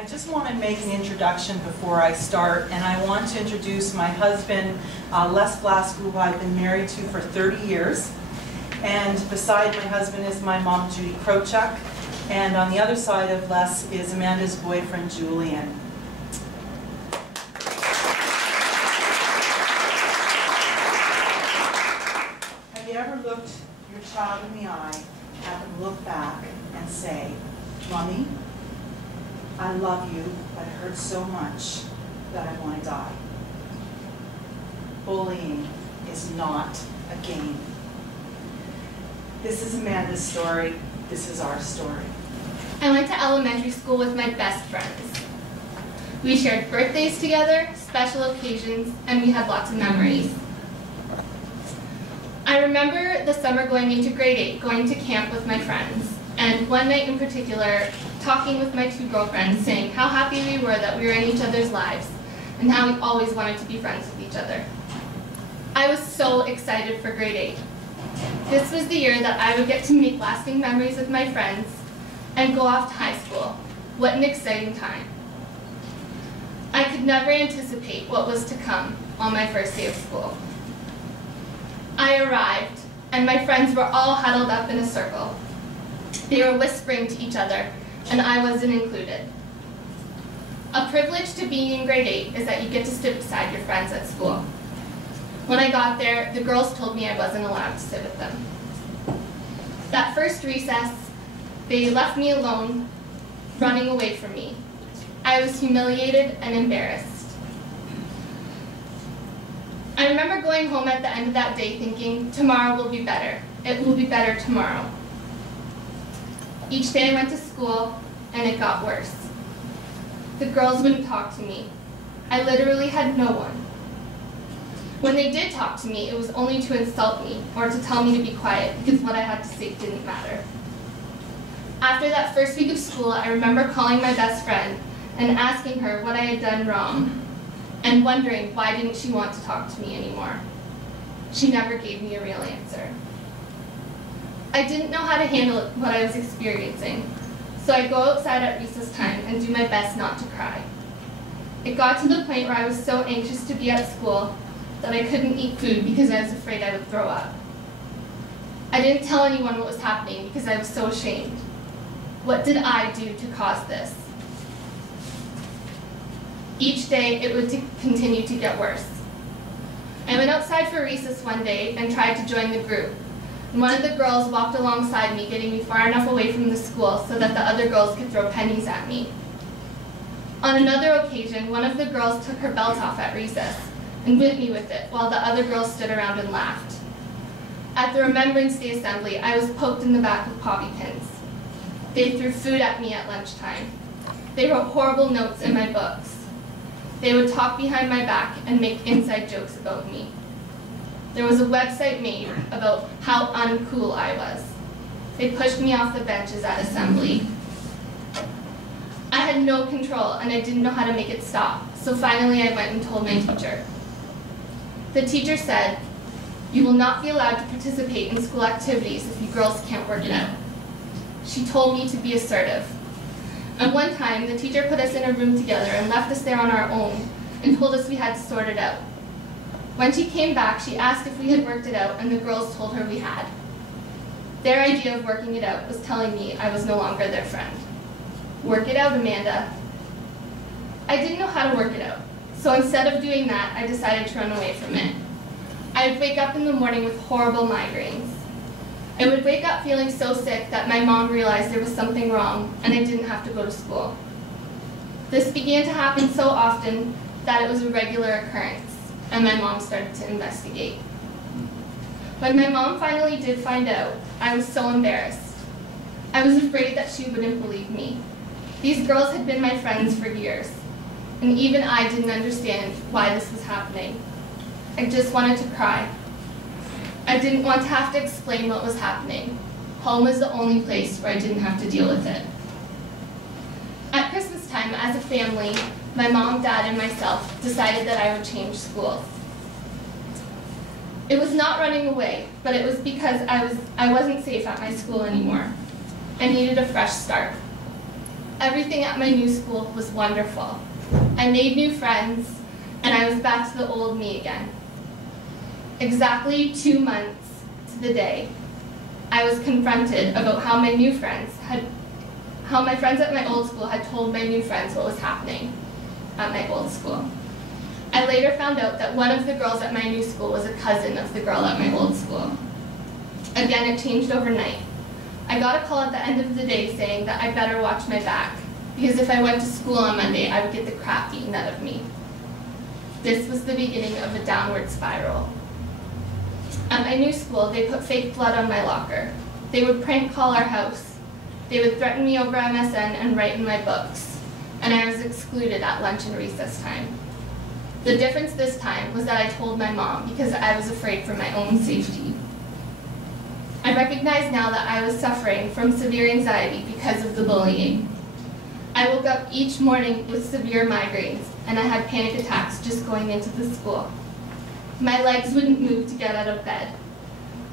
I just want to make an introduction before I start, and I want to introduce my husband, Les Flasko, who I've been married to for 30 years. And beside my husband is my mom, Judy Krochuk, and on the other side of Les is Amanda's boyfriend, Julian. Have you ever looked your child in the eye, have them look back and say, "Mommy, I love you, but it hurts so much that I want to die"? Bullying is not a game. This is Amanda's story. This is our story. I went to elementary school with my best friends. We shared birthdays together, special occasions, and we had lots of memories. I remember the summer going into grade 8, going to camp with my friends, and one night in particular, talking with my two girlfriends, saying how happy we were that we were in each other's lives, and how we always wanted to be friends with each other. I was so excited for grade 8. This was the year that I would get to make lasting memories with my friends and go off to high school. What an exciting time. I could never anticipate what was to come on my first day of school. I arrived, and my friends were all huddled up in a circle. They were whispering to each other, and I wasn't included. A privilege to being in grade 8 is that you get to sit beside your friends at school. When I got there, the girls told me I wasn't allowed to sit with them. That first recess, they left me alone, running away from me. I was humiliated and embarrassed. I remember going home at the end of that day thinking, tomorrow will be better. It will be better tomorrow. Each day I went to school, and it got worse. The girls wouldn't talk to me. I literally had no one. When they did talk to me, it was only to insult me or to tell me to be quiet because what I had to say didn't matter. After that first week of school, I remember calling my best friend and asking her what I had done wrong and wondering why didn't she want to talk to me anymore. She never gave me a real answer. I didn't know how to handle what I was experiencing, so I'd go outside at recess time and do my best not to cry. It got to the point where I was so anxious to be at school that I couldn't eat food because I was afraid I would throw up. I didn't tell anyone what was happening because I was so ashamed. What did I do to cause this? Each day, it would continue to get worse. I went outside for recess one day and tried to join the group. And one of the girls walked alongside me, getting me far enough away from the school so that the other girls could throw pennies at me. On another occasion, one of the girls took her belt off at recess and whipped me with it while the other girls stood around and laughed. At the Remembrance Day assembly, I was poked in the back with bobby pins. They threw food at me at lunchtime. They wrote horrible notes in my books. They would talk behind my back and make inside jokes about me. There was a website made about how uncool I was. They pushed me off the benches at assembly. I had no control and I didn't know how to make it stop, so finally I went and told my teacher. The teacher said, "You will not be allowed to participate in school activities if you girls can't work it out." She told me to be assertive. And one time, the teacher put us in a room together and left us there on our own and told us we had to sort it out. When she came back, she asked if we had worked it out, and the girls told her we had. Their idea of working it out was telling me I was no longer their friend. Work it out, Amanda. I didn't know how to work it out, so instead of doing that, I decided to run away from it. I would wake up in the morning with horrible migraines. I would wake up feeling so sick that my mom realized there was something wrong and I didn't have to go to school. This began to happen so often that it was a regular occurrence, and my mom started to investigate. When my mom finally did find out, I was so embarrassed. I was afraid that she wouldn't believe me. These girls had been my friends for years, and even I didn't understand why this was happening. I just wanted to cry. I didn't want to have to explain what was happening. Home was the only place where I didn't have to deal with it. At Christmas time, as a family, my mom, dad, and myself decided that I would change schools. It was not running away, but it was because I wasn't safe at my school anymore. I needed a fresh start. everything at my new school was wonderful. I made new friends, and I was back to the old me again. Exactly 2 months to the day, I was confronted about how my friends at my old school had told my new friends what was happening at my old school. I later found out that one of the girls at my new school was a cousin of the girl at my old school. Again, it changed overnight. I got a call at the end of the day saying that I better watch my back, because if I went to school on Monday, I would get the crap eaten out of me. This was the beginning of a downward spiral. At my new school, they put fake blood on my locker. They would prank call our house. They would threaten me over MSN and write in my books, and I was excluded at lunch and recess time. The difference this time was that I told my mom because I was afraid for my own safety. I recognize now that I was suffering from severe anxiety because of the bullying. I woke up each morning with severe migraines, and I had panic attacks just going into the school. My legs wouldn't move to get out of bed,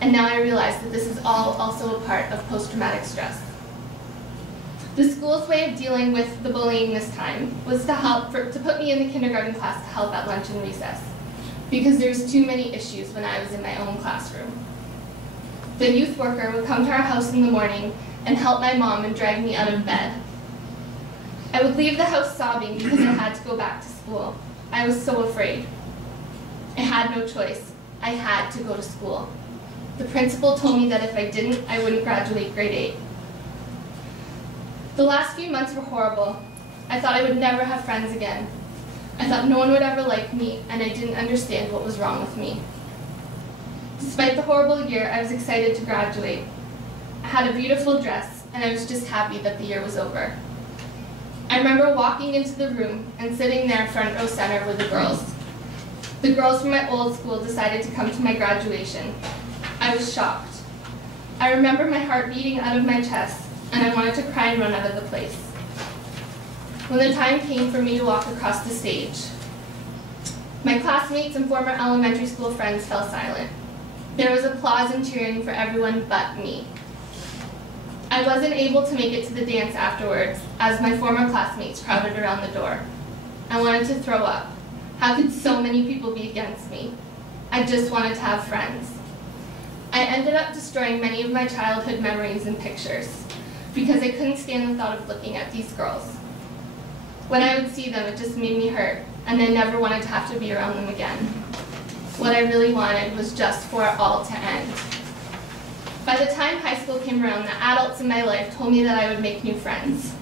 and now I realize that this is all also a part of post-traumatic stress. The school's way of dealing with the bullying this time was to put me in the kindergarten class to help at lunch and recess, because there's too many issues when I was in my own classroom. The youth worker would come to our house in the morning and help my mom and drag me out of bed. I would leave the house sobbing because I had to go back to school. I was so afraid. I had no choice. I had to go to school. The principal told me that if I didn't, I wouldn't graduate grade 8. The last few months were horrible. I thought I would never have friends again. I thought no one would ever like me, and I didn't understand what was wrong with me. Despite the horrible year, I was excited to graduate. I had a beautiful dress, and I was just happy that the year was over. I remember walking into the room and sitting there front row center with the girls. The girls from my old school decided to come to my graduation. I was shocked. I remember my heart beating out of my chest, and I wanted to cry and run out of the place. When the time came for me to walk across the stage, my classmates and former elementary school friends fell silent. There was applause and cheering for everyone but me. I wasn't able to make it to the dance afterwards, as my former classmates crowded around the door. I wanted to throw up. How could so many people be against me? I just wanted to have friends. I ended up destroying many of my childhood memories and pictures, because I couldn't stand the thought of looking at these girls. When I would see them, it just made me hurt, and I never wanted to have to be around them again. What I really wanted was just for it all to end. By the time high school came around, the adults in my life told me that I would make new friends.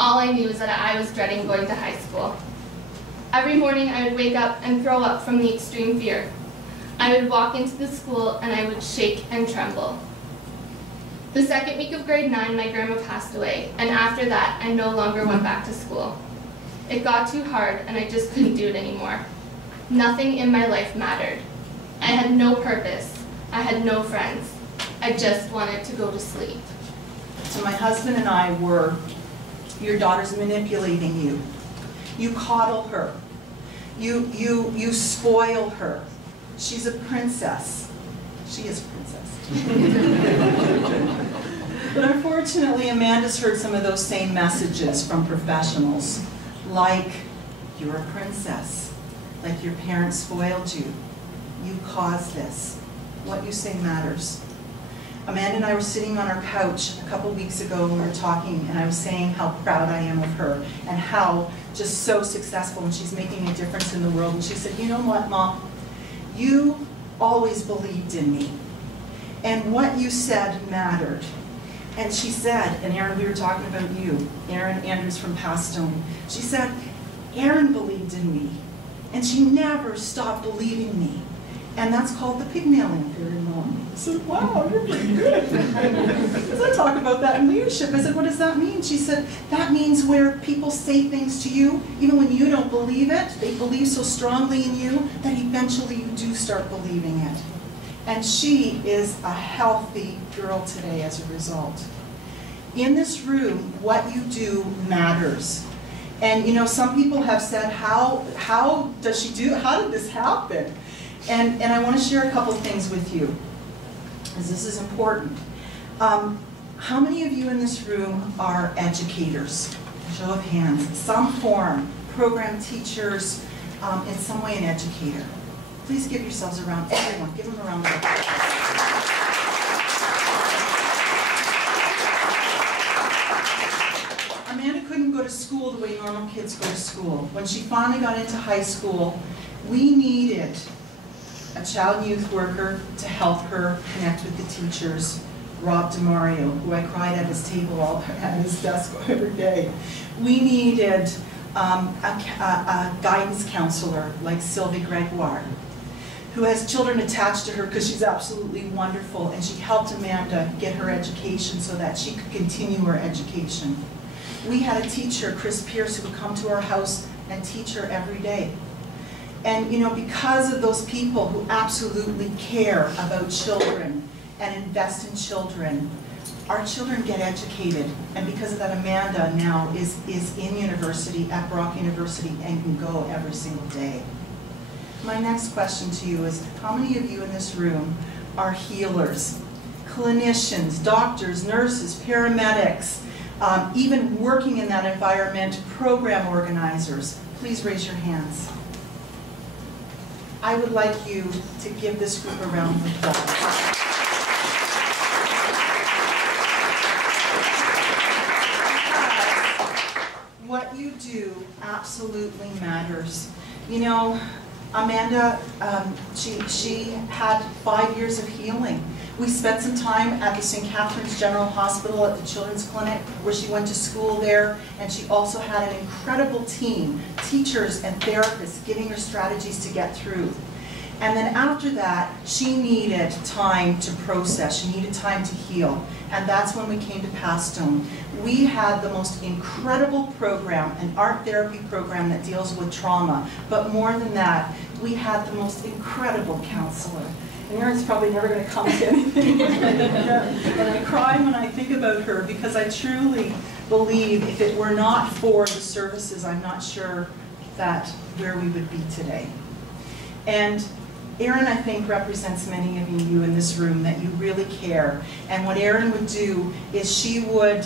All I knew was that I was dreading going to high school. Every morning I would wake up and throw up from the extreme fear. I would walk into the school and I would shake and tremble. The second week of grade 9, my grandma passed away, and after that, I no longer went back to school. It got too hard, and I just couldn't do it anymore. Nothing in my life mattered. I had no purpose. I had no friends. I just wanted to go to sleep. So my husband and I were your daughter's manipulating you. You coddle her. You spoil her. She's a princess. She is a princess. But unfortunately, Amanda's heard some of those same messages from professionals, like, you're a princess, like your parents spoiled you, you caused this, what you say matters. Amanda and I were sitting on our couch a couple weeks ago when we were talking, and I was saying how proud I am of her and how just so successful, and she's making a difference in the world. And she said, you know what, Mom? You always believed in me, and what you said mattered. And she said, and Erin, we were talking about you, Erin Andrews from Pathstone. She said, Erin believed in me, and she never stopped believing me. And that's called the pignailing theory, Mom. I said, wow, you're pretty good. Because I talk about that in leadership. I said, what does that mean? She said, that means where people say things to you, even when you don't believe it, they believe so strongly in you that eventually you do start believing it. And she is a healthy girl today as a result. In this room, what you do matters. And you know, some people have said, how does she do it? How did this happen? And I want to share a couple things with you, because this is important. How many of you in this room are educators? Show of hands, some form, program teachers, in some way an educator. Please give yourselves a round, everyone, give them a round of applause. Amanda couldn't go to school the way normal kids go to school. When she finally got into high school, we needed a child and youth worker to help her connect with the teachers. Rob DeMario, who I cried at his table at his desk every day. We needed a guidance counselor like Sylvie Gregoire, who has children attached to her because she's absolutely wonderful, and she helped Amanda get her education so that she could continue her education. We had a teacher, Chris Pierce, who would come to our house and teach her every day. And you know, because of those people who absolutely care about children and invest in children, our children get educated. And because of that, Amanda now is in university, at Brock University, and can go every single day. My next question to you is, how many of you in this room are healers, clinicians, doctors, nurses, paramedics, even working in that environment, program organizers? Please raise your hands. I would like you to give this group a round of applause. What you do absolutely matters. You know, Amanda, she had 5 years of healing. We spent some time at the St. Catherine's General Hospital at the Children's Clinic, where she went to school there, and she also had an incredible team, teachers and therapists giving her strategies to get through. And then after that, she needed time to process, she needed time to heal. And that's when we came to Pathstone. We had the most incredible program, an art therapy program that deals with trauma. But more than that, we had the most incredible counselor. And Erin's probably never going to come to anything. And I cry when I think about her, because I truly believe if it were not for the services, I'm not sure that where we would be today. And Erin, I think, represents many of you in this room that you really care. And what Erin would do is she would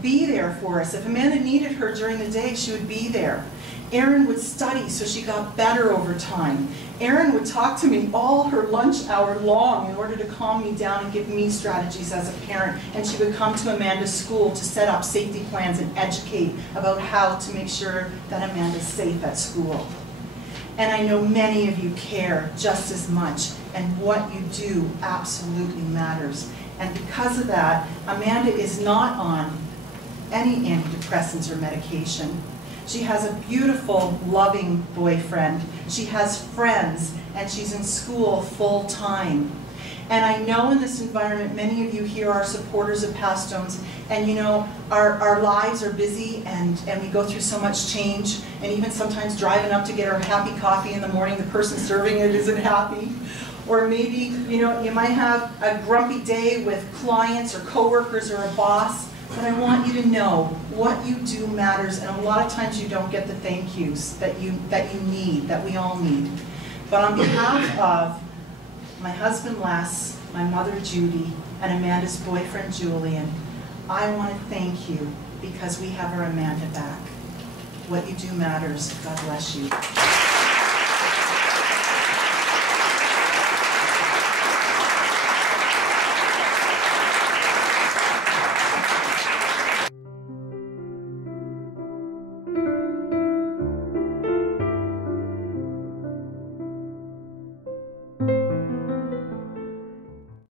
be there for us. If Amanda needed her during the day, she would be there. Erin would study so she got better over time. Erin would talk to me all her lunch hour long in order to calm me down and give me strategies as a parent. And she would come to Amanda's school to set up safety plans and educate about how to make sure that Amanda's safe at school. And I know many of you care just as much, and what you do absolutely matters. And because of that, Amanda is not on any antidepressants or medication. She has a beautiful, loving boyfriend. She has friends, and she's in school full time. And I know in this environment, many of you here are supporters of Pathstones, and you know, our lives are busy, and we go through so much change, and even sometimes driving up to get our happy coffee in the morning, the person serving it isn't happy. Or maybe, you know, you might have a grumpy day with clients or coworkers or a boss, but I want you to know what you do matters, and a lot of times you don't get the thank yous that you need, that we all need. But on behalf of my husband Les, my mother Judy, and Amanda's boyfriend Julian, I want to thank you because we have our Amanda back. What you do matters. God bless you.